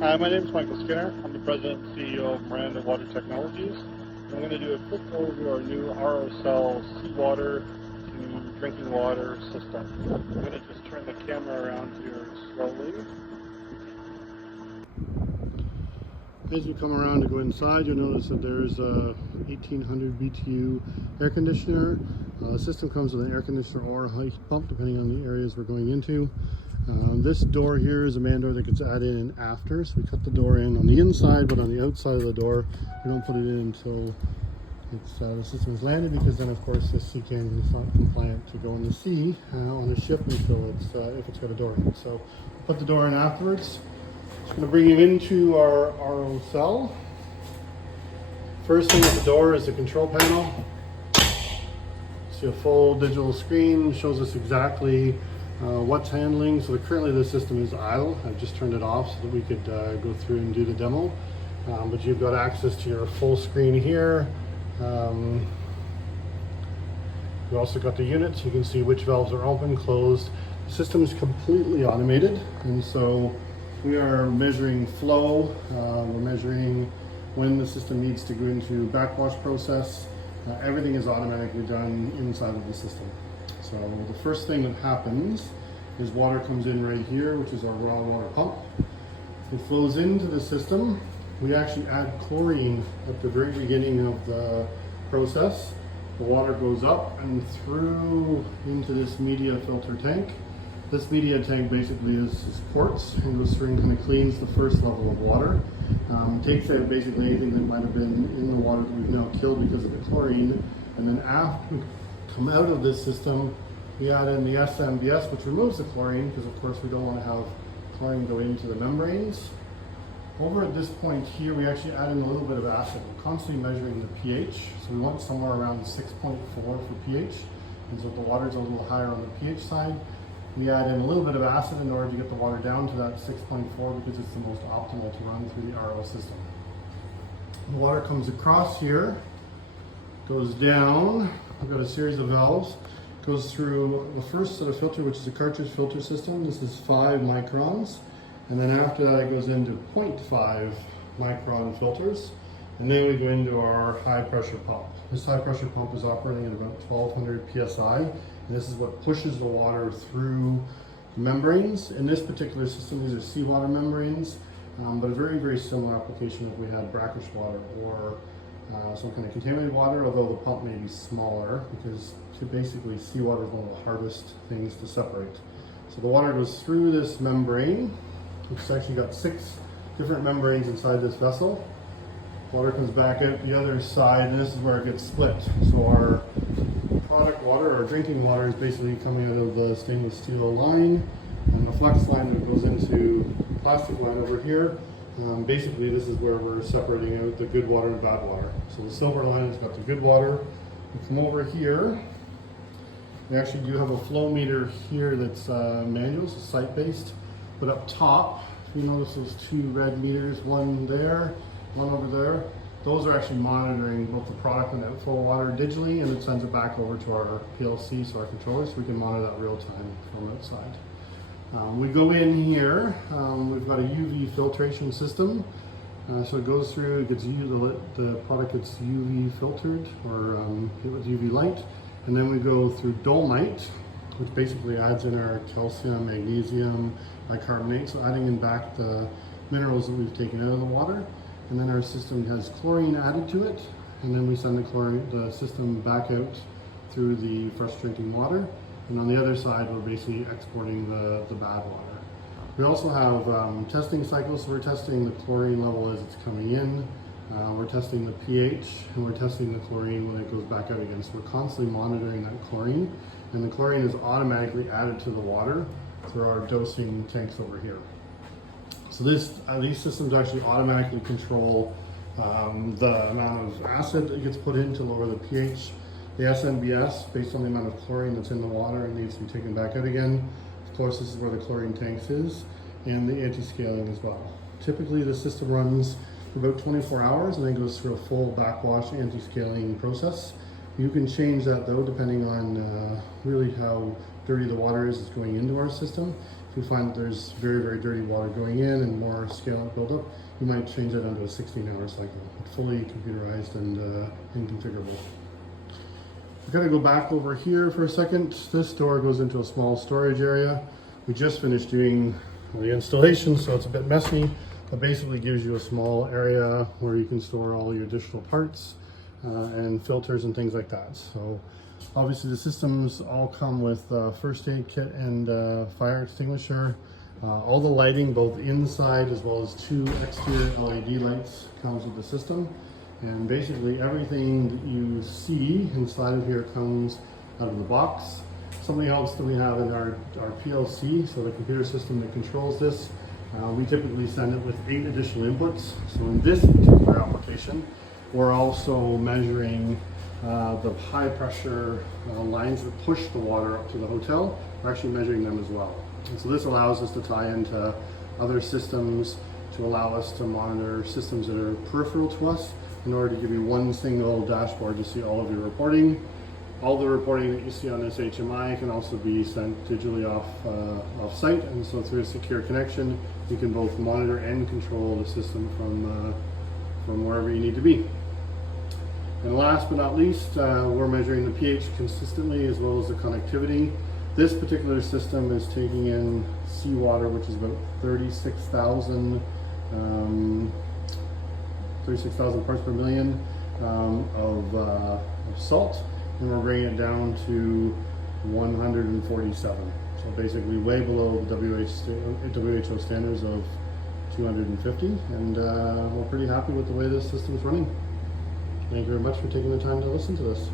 Hi, my name is Michael Skinner. I'm the President and CEO of Miranda Water Technologies. I'm going to do a quick overview of our new OCell seawater to drinking water system. I'm going to just turn the camera around here slowly. As you come around to go inside, you'll notice that there's a 1800 BTU air conditioner. The system comes with an air conditioner or a heat pump, depending on the areas we're going into. This door here is a man door that gets added in after, so we cut the door in on the inside, but on the outside of the door, we don't put it in until the system is landed, because then, of course, this sea canyon is not compliant to go in the sea on a ship until if it's got a door in it. So we'll put the door in afterwards. Just going to bring you into our OCell. First thing at the door is the control panel. See a full digital screen, shows us exactly what's handling. So currently the system is idle. I've just turned it off so that we could go through and do the demo. But you've got access to your full screen here. You also got the units. You can see which valves are open, closed. The system is completely automated, and so we are measuring flow. We're measuring when the system needs to go into backwash process. Everything is automatically done inside of the system. So the first thing that happens is water comes in right here, which is our raw water pump. It flows into the system. We actually add chlorine at the very beginning of the process. The water goes up and through into this media filter tank. This media tank basically is quartz and goes through and kind of cleans the first level of water. Takes out basically anything that might have been in the water that we've now killed because of the chlorine. And then after we come out of this system, we add in the SMBS, which removes the chlorine, because of course we don't want to have chlorine go into the membranes. Over at this point here, we actually add in a little bit of acid. We're constantly measuring the pH, so we want somewhere around 6.4 for pH. And so if the water's a little higher on the pH side, we add in a little bit of acid in order to get the water down to that 6.4, because it's the most optimal to run through the RO system. The water comes across here, goes down. We've got a series of valves. Goes through the first set of filter, which is a cartridge filter system. This is 5 microns. And then after that, it goes into 0.5 micron filters. And then we go into our high pressure pump. This high pressure pump is operating at about 1200 PSI. And this is what pushes the water through the membranes. In this particular system, these are seawater membranes, but a very, very similar application if we had brackish water or some kind of contaminated water, although the pump may be smaller, because basically seawater is one of the hardest things to separate. So the water goes through this membrane, which has actually got 6 different membranes inside this vessel. Water comes back out the other side, and this is where it gets split. So our product water, our drinking water, is basically coming out of the stainless steel line, and the flex line that goes into plastic line over here. Basically, this is where we're separating out the good water and bad water. So the silver line has got the good water. We come over here. We actually do have a flow meter here that's manual, so site-based. But up top, if you notice those 2 red meters, one there, one over there, those are actually monitoring both the product and outflow water digitally, and it sends it back over to our PLC, so our controller, so we can monitor that real time from outside. We go in here, we've got a UV filtration system. So it goes through, it gets the product gets UV filtered or hit with UV light. And then we go through dolomite, which basically adds in our calcium, magnesium, bicarbonate, so adding in back the minerals that we've taken out of the water. And then our system has chlorine added to it, and then we send the system back out through the fresh drinking water. And on the other side, we're basically exporting the bad water. We also have testing cycles, so we're testing the chlorine level as it's coming in. We're testing the pH, and we're testing the chlorine when it goes back out again. So we're constantly monitoring that chlorine, and the chlorine is automatically added to the water through our dosing tanks over here. So these systems actually automatically control the amount of acid that gets put in to lower the pH. The SMBS, based on the amount of chlorine that's in the water, and needs to be taken back out again. Of course, this is where the chlorine tanks is, and the anti-scaling as well. Typically, the system runs for about 24 hours and then goes through a full backwash anti-scaling process. You can change that though, depending on really how dirty the water is going into our system. If you find that there's very, very dirty water going in and more scale build up, you might change that onto a 16-hour cycle. Fully computerized and configurable. We've got to go back over here for a second. This door goes into a small storage area. We just finished doing the installation, so it's a bit messy, but basically gives you a small area where you can store all your additional parts and filters and things like that. So obviously the systems all come with first aid kit and fire extinguisher. All the lighting, both inside as well as 2 exterior LED lights, comes with the system. And basically everything that you see inside of here comes out of the box. Something else that we have in our PLC, so the computer system that controls this, we typically send it with 8 additional inputs. So in this particular application, we're also measuring the high pressure lines that push the water up to the hotel. We're actually measuring them as well. And so this allows us to tie into other systems to allow us to monitor systems that are peripheral to us in order to give you one single dashboard to see all of your reporting. All the reporting that you see on this HMI can also be sent digitally off site, and so through a secure connection, you can both monitor and control the system from wherever you need to be. And last but not least, we're measuring the pH consistently as well as the connectivity. This particular system is taking in seawater, which is about 36,000 parts per million of salt, and we're bringing it down to 147. So basically way below the WHO standards of 250, and we're pretty happy with the way this system is running. Thank you very much for taking the time to listen to this.